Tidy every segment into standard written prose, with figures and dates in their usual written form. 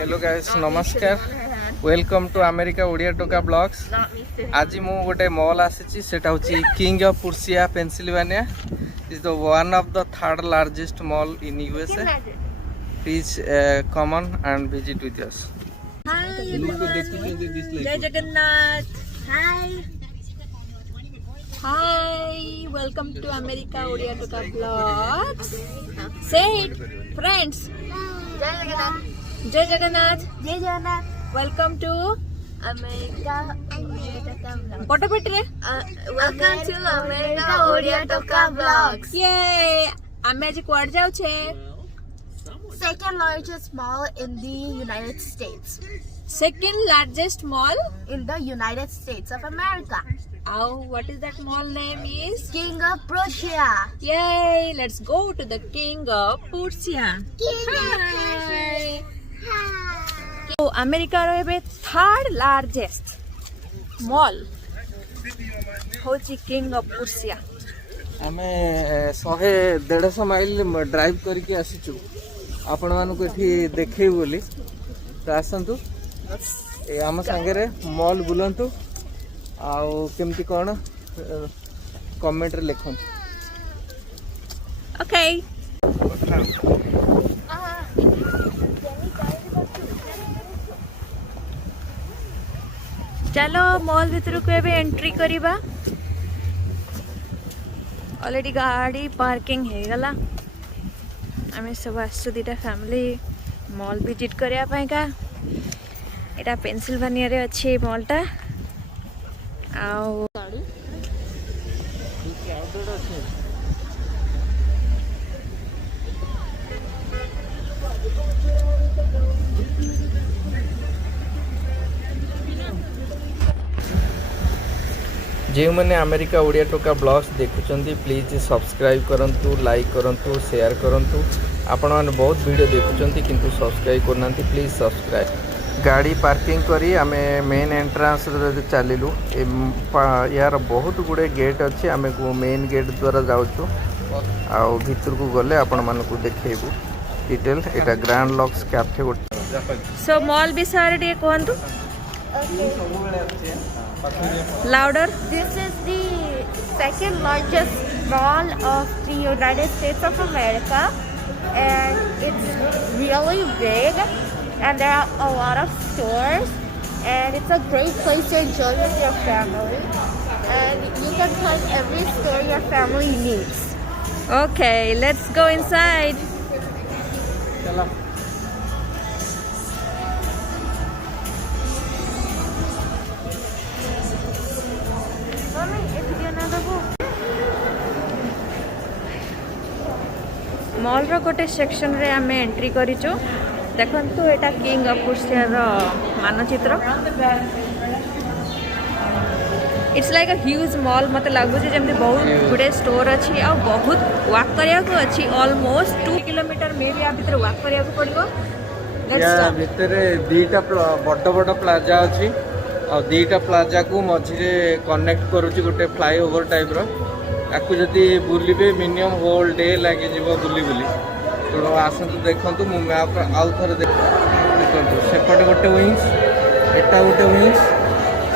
Hello guys नमस्कार welcome to America Odia Toka blogs. आज मु गोटे मॉल आसी सेटा होची King of Prussia Pennsylvania is the one of the third largest mall in USA. Please come on and visit with us. जय Jagannath. Hi welcome to America Odia Toka blogs. Say it friends. जय जगन्नाथ। जय Jagannath. Welcome to America पटपेट्रे। Welcome to America Odia Toka blogs. ये आमे आज quad जाउ छे। Second largest mall in the United States. Second largest mall In the United States of America. How what is that mall name is? King of Prussia. Yay, let's go to the King of Prussia. Hi. तो America रो एबे third largest mall होची King of पुर्सिया। आमे 100-150 mile drive करके आसीचु आपण मानको एठी देखै बोली तो आसंतु ए आम संगे मॉल बुलंतु आउ केमती कोन कमेंट रे लिखन। ओके चलो मॉल भीतर को एबे एंट्री करिबा। ऑलरेडी गाड़ी पार्किंग हे गला। आमे सब आसु दिटा फैमिली मॉल विजिट करिया पय का। एटा पेंसिल्वेनिया रे अछि मॉलटा। आउ जो मैंने America Odia Toka blogs देखुचंती please subscribe करंतु, लाइक करंतु, शेयर करंतु। आपण माने बहुत वीडियो देखुचंती किंतु सब्सक्राइब करना प्लीज सब्सक्राइब। गाड़ी पार्किंग करी आमे मेन एंट्रांस रे चलिलु। यार बहुत गुडे गेट अच्छी आमे मेन गेट द्वारा जाउछु आउ भीतर को गले आपण माने को देखेबु डिटेल। एटा ग्रैंड लॉक्स कैफे गोटे। सो मॉल विषय रे कहंतु louder. This is the second largest mall of the United States of America, and it's really big, and there are a lot of stores, and it's a great place to enjoy with your family, and you can find every store your family needs. Okay, let's go inside. चला mall रो गोटे section रे आमे entry करिचो। देखंतु एटा king of पुर्सिया रो मानचित्र। It's like a huge mall. मते लागु जे जेमति बहुत गुडे स्टोर अछि आ बहुत वॉक करिया को अछि। ऑलमोस्ट 2 किलोमीटर मे भी आ भीतर वॉक करिया को पड़िबो। या भीतर दीटा बड़ बड़ प्लाजा अछि और दीटा प्लाजा को मझिरे कनेक्ट करूची गोटे फ्लाईओवर टाइप रो। ताकू जदि बुलिबे मिनिमम होल डे लागे जीवो बुली बुली। तो आसंतु देखंतु मु मैप आउ थरे देखंतु सेपटे गोटे विंग्स, एटा गोटे विंग्स,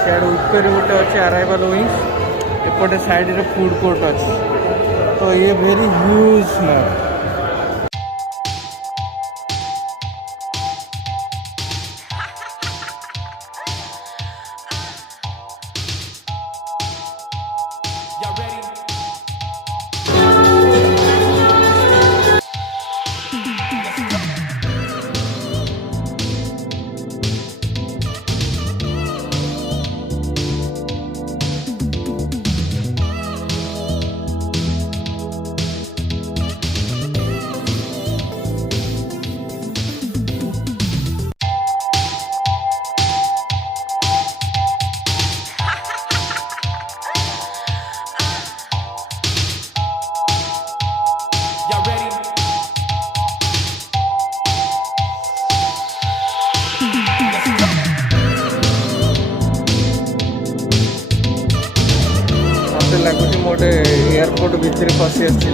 सेड ऊपर गोटे अछि अराइवल विंग्स, एपटे साइड रे फूड कोर्ट अछि। तो ये वेरी ह्यूज मॉल। लगुच मोटे एयरपोर्ट भितर फसी आसी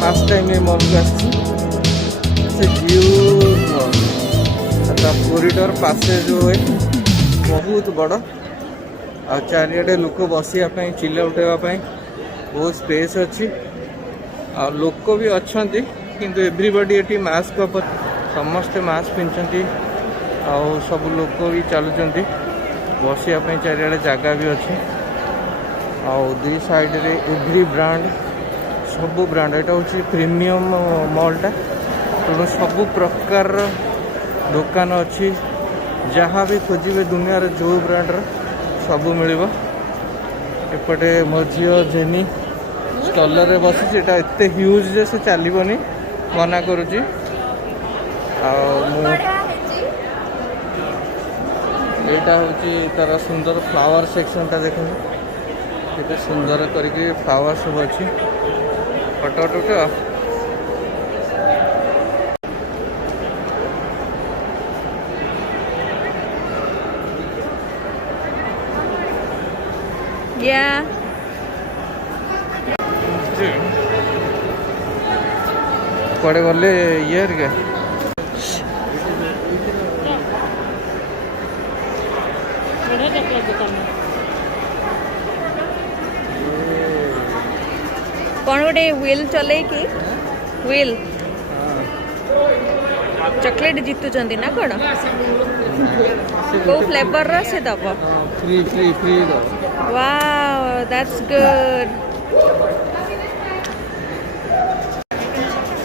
फर्स्ट टाइम मॉल को आसी। कॉरिडोर पासेज हुए बहुत बड़ आ चारिआडे लोक बसवाई चिल्ला उठाइवाई बहुत स्पेस अच्छी आ लोक भी अच्छा किंतु एवरीबॉडी ये मास्क समस्ते मास्क पिंधि आ सब लोक भी चलुँच बसवाई चारिआडे जगह भी अच्छी आउ दी साइड रे एवरी ब्रांड सब ब्रांड एटा हूँ प्रीमियम मॉलटा तेणु सब प्रकार दुकान अच्छी जहाँ भी खोजे दुनिया जो ब्रांडर सब मिल एपटे मो झील जेनी स्टलर रे बसी सेटा एते ह्यूज जे से चलबनी मना करुची एटा हूँ तार सुंदर फ्लावर सेक्शन टा देखो केते सुंदर करके फ्लावर सब अच्छी फटो टुटो Yeah. कुआडे गले ये क्या कौन गोटे व्हील चले कि व्हील चॉकलेट जीतुचंदी ना कौन को फ्लेवर रा से दब free free free wow that's good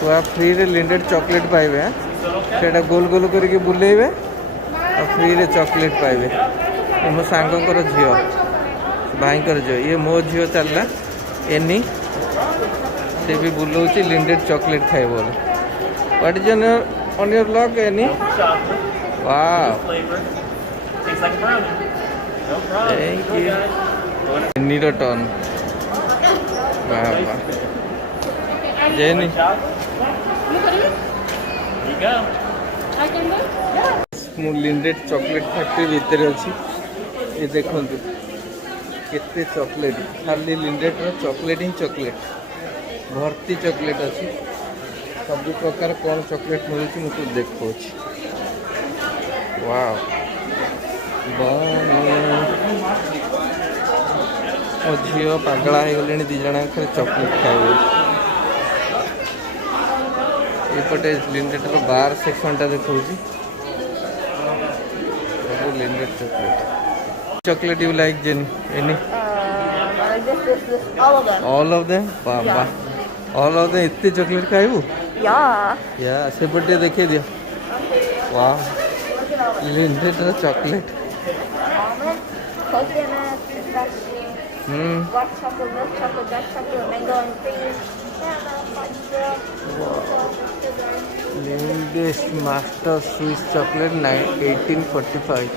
तो फ्री रे लिंडेड चॉकलेट पाइबे सेटा गोल गोल करके बुलेइबे और फ्री रे चॉकलेट पाइबे मो सांगकर झील भाईकर झील ये मो झील चलला एनी से भी बुलाऊँ लिंडेड चॉकलेट खाए बोले what is on your blog any वाह थैंक यू एनी टर्न वाह वाह जेनी मु लिंडेड चॉकलेट फैक्ट्री भितर अच्छी ये देखु केते चॉकलेट खाली लिंडेड चॉकलेट ही चॉकलेट भर्ती चॉकलेट अच्छी सब प्रकार कौन चॉकलेट मिलूँ मुझे देखो वाओ मो झील पागला हो गले दी जन खाली चॉकलेट खाए एपटे लिंडेड बार सेक्शन टा देखा Lindt chocolate chocolate you like जेनी एनी all of them बाबा all of them इतने चॉकलेट खाइबू या सेपटे देखे दियो वाह Lindt chocolate White chocolate, milk chocolate, dark chocolate, mango and cream. Lindt master Swiss chocolate 1845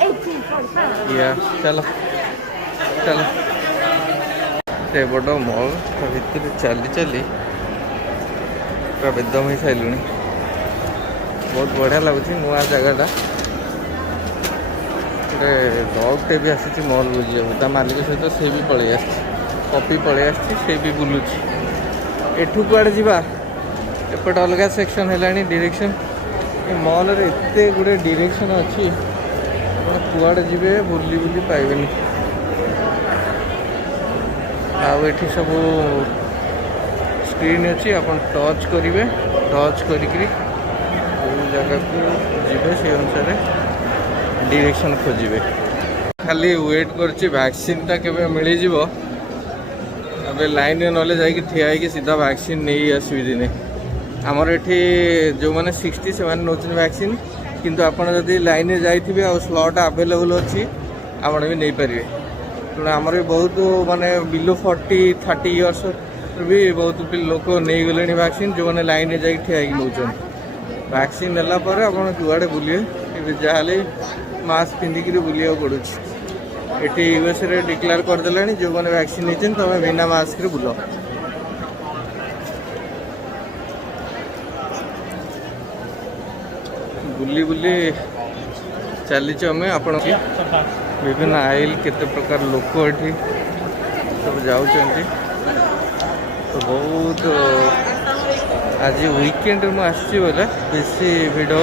1845. या चलो चलो से बड़ मॉल भितर चली चली पूरा बेदम हो सारे बहुत बढ़िया लगुच नुआ जगटा गोटे डगटे भी आसी मॉल बुझे मालिक सहित से भी पलि कपी पलि आसी भी बुलूची एठू कुआड़े जा एपटे अलग सेक्शन है डायरेक्शन ये मॉल रे एते गुड़े डायरेक्शन अच्छी कुआड़े जी बुली बुली पाइबे आठी सब स्क्रीन अच्छी आप टच करेंगे टच करी जगह को जी से अनुसार डायरेक्शन खोजे खाली वेट कर वैक्सीन टा के मिल जाए लाइन ना जा ठिया सीधा वैक्सीन नहीं आसबि दिने आमर ये जो मैंने 67 नौ वैक्सीन किंतु आपड़ जदि लाइन जाइए आ स्लॉट आवेलेबल अच्छी आप भी नहीं पारे तेणु आमर भी बहुत माने बिलो 40-30 इयर्स भी बहुत लोक नहीं गले वैक्सीन जो मैंने लाइन जा ठिया नौ वैक्सीन नेला आप जुआड़े बुलिए जहाँ मास्क पिंधिक बुलिया पड़ू ये यूएस रे डिक्लेयर करदे जो मैंने वैक्सीन नहीं तुम बिना मास्क बुल बुली बुली चलीच आम आप विभिन्न आइल केते प्रकार लोक ये सब जाऊँच तो बहुत आज वीकेंड मुझे बोले बेसी भिड़ हो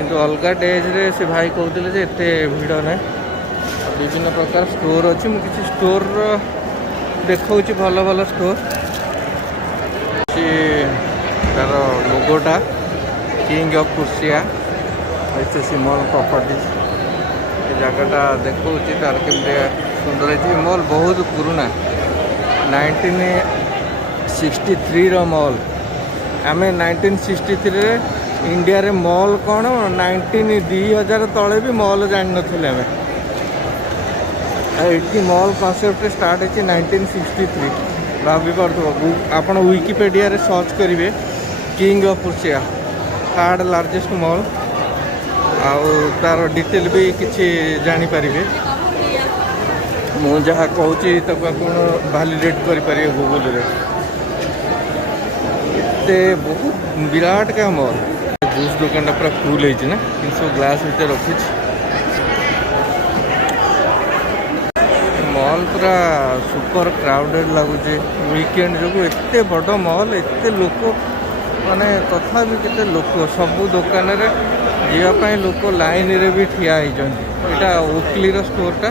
किंतु अलग डेज रे से भाई कहते जे एते भिड़ ना विभिन्न प्रकार स्टोर अच्छी मुझे किसी स्टोर देखा भल भल स्टोर तार लोगोटा किंग ऑफ कुर्सिया HSC मॉल प्रॉपर्टीज जगटा देखा तार केमती सुंदर है मॉल बहुत पुराना 1963 रो मॉल आम 1963 रे इंडिया रे मॉल कौन 2000 तले भी मॉल जान नथिले ये मॉल कॉन्सेप्ट स्टार्ट है 1963 भाभी पार्थो आप विकिपीडिया रे सर्च करेंगे किंग ऑफ कुर्सिया थर्ड लार्जेस्ट मॉल आउ तार डिटेल भी किसी जानीपर मु जहाँ कहूँ वैलिडेट करें गूगल रे एते बहुत विराट का मॉल जूस दुकान पूरा फुल है ना सब ग्लास भितर रखी मॉल पूरा सुपर क्राउडेड लगुच वीकेंड जो एते बड़ मॉल एते लोक माने तथा भी केते लोक सबू दुकान रे जीवाई लोक लाइन रे भी ठिया होता ओकली स्टोरटा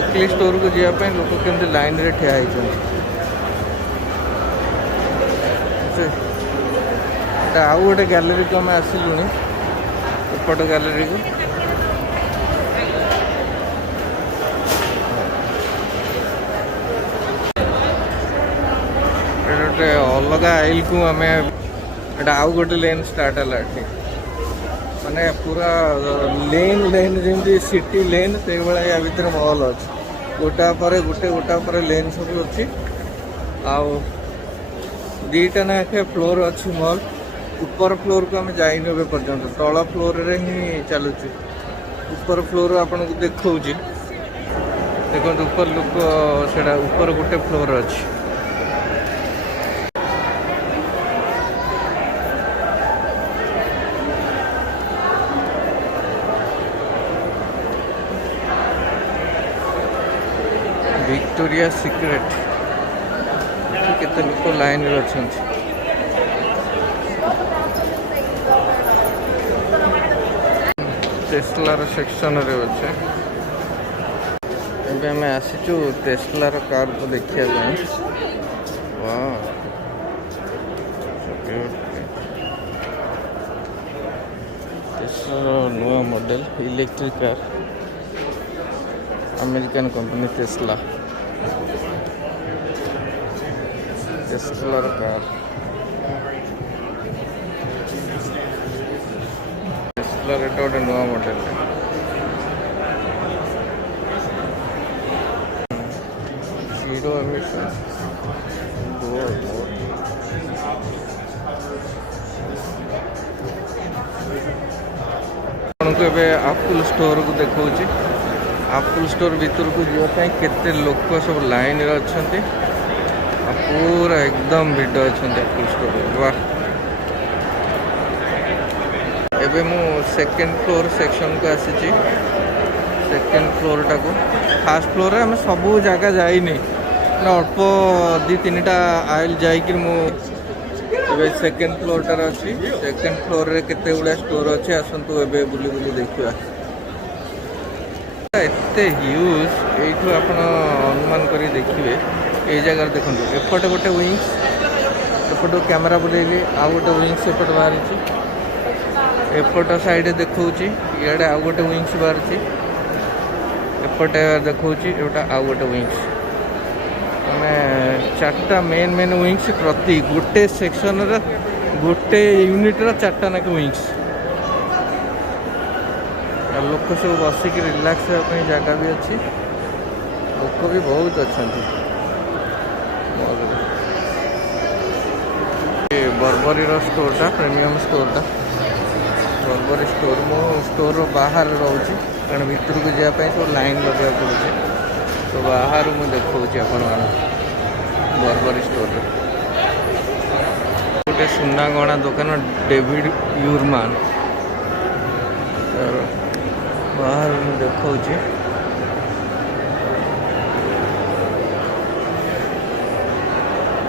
ओकली स्टोर को जीवाई लोक केमती लाइन रे ठिया आउ गोटे गैलरी को आम आसिलुनी एपट गैलरी को गोटे अलग आइल को आम आउ गोटे लेन स्टार्ट है माने पूरा लेन लेन जमी सिटी लेन से या भर मॉल अच्छे गोटा पर गोटे लेन सब अच्छी आउ दीटा ना फ्लोर अच्छी मॉल ऊपर फ्लोर को आम जाइन ए पर्यटन तल फ्लोर रे ही चलुची ऊपर फ्लोर आपन को देखा देखो ऊपर लोक से ऊपर गोटे फ्लोर अच्छी विक्टोरिया सीक्रेट केते लोक लाइन रे अछंती टेस्लार सेक्शन रे अच्छे एबे हमें आसीचु टेस्लार कार को देखिया जाए वाह टेस्ला नुआ model electric car American company Tesla टेस्लार कार टेस्लार एटा गोटे नुआ मॉडल जीरो एमिशन आपको एप्पल स्टोर को देखा एप्पल स्टोर भीतर को जावाई केते लोक सब लाइन रे अच्छे पूरा एकदम भिड़ अच्छा एप्पल स्टोर वाह एबे मु सेकेंड फ्लोर सेक्शन को आसी सेकेंड फ्लोर टाको फास्ट फ्लोर रे हमें सबू जगह जाइनी अल्प दी तीनटा आइल जाइक सेकेंड फ्लोर टार अच्छी सेकेंड फ्लोर रे केते गुड़ा स्टोर अच्छे आसतु एबे बुली बुली देखिया एते ह्यूज एठू आपण अनुमान करी देखिए ये जगह देखो एपट गोटे विंग्स एपट कैमेरा बुलेली आउ गोटे विंग्स एपट बाहर एपट साइड देखा इे आउ गोटे विंग्स बाहर एपटे देखा एटा आउ गोटे विंग्स मैंने चार्टा मेन मेन विंग्स प्रति गोटे सेक्शन गोटे यूनिट चार्टा नाक विंग्स लोक सब बसिक रिलैक्स होगा जगह भी अच्छी लोक भी बहुत अच्छा बर्बरी स्टोरटा प्रीमियम स्टोरटा बर्बरी स्टोर मो स्टोर बाहर रोचे कारण भीतर को जावाई सब लाइन लगे पड़े तो बाहर मुझे देखा आपण बर्बरी स्टोर गोटे सुना गणा दुकान डेविड यूरमान बाहर मुझे देखा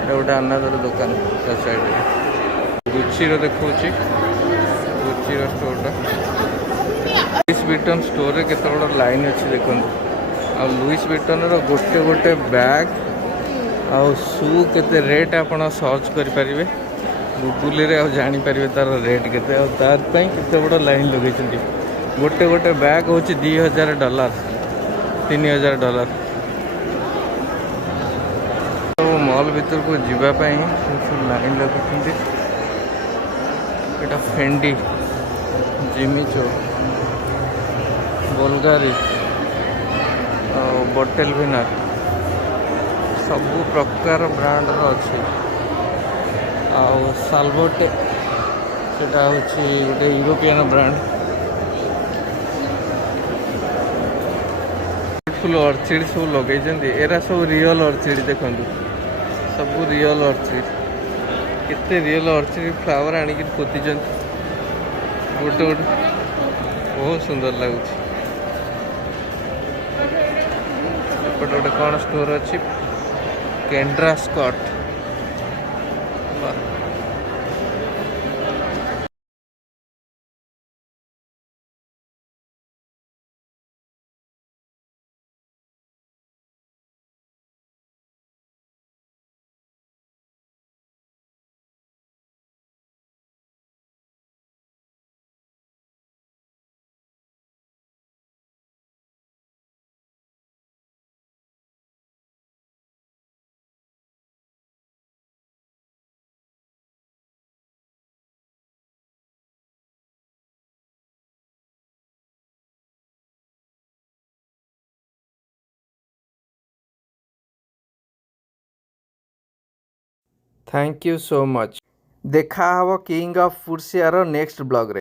गोटे अनादर दुकान साइड गुच्ची देखा Gucci Gucci store Louis Vuitton store रे केते बड़ लाइन अच्छी देखो आ लुइस विटन रो गोटे गोटे बैग आ शू केते रेट आपण सर्च करि परिबे गूगल रे आ जानि परिबे तार रेट केते आ तार पई केते बड़ लाइन लगेचंती गोटे गोटे बैग होची $2000 $3000 तो मॉल भीतर को जीवा पई लाइन लगुचंती एटा फेंडी जिमी चो बुल्गारी बोटेल विनर सबु प्रकार ब्रांड रो अच्छी आउ साल्वोटे सेटा होची गोटे यूरोपियन ब्रांड फुल अर्चिड सब लगे एरा सब रियल अर्चिड देखो सब रियल अर्चिड केते रियल अर्चिड फ्लावर आनिक पोती गोटे गोटे बहुत सुंदर लगुच गोटे कौन स्टोर अच्छी Kendra Scott thank you so much देखा हब किंग ऑफ फूड्स यार नेक्स्ट ब्लॉग रे।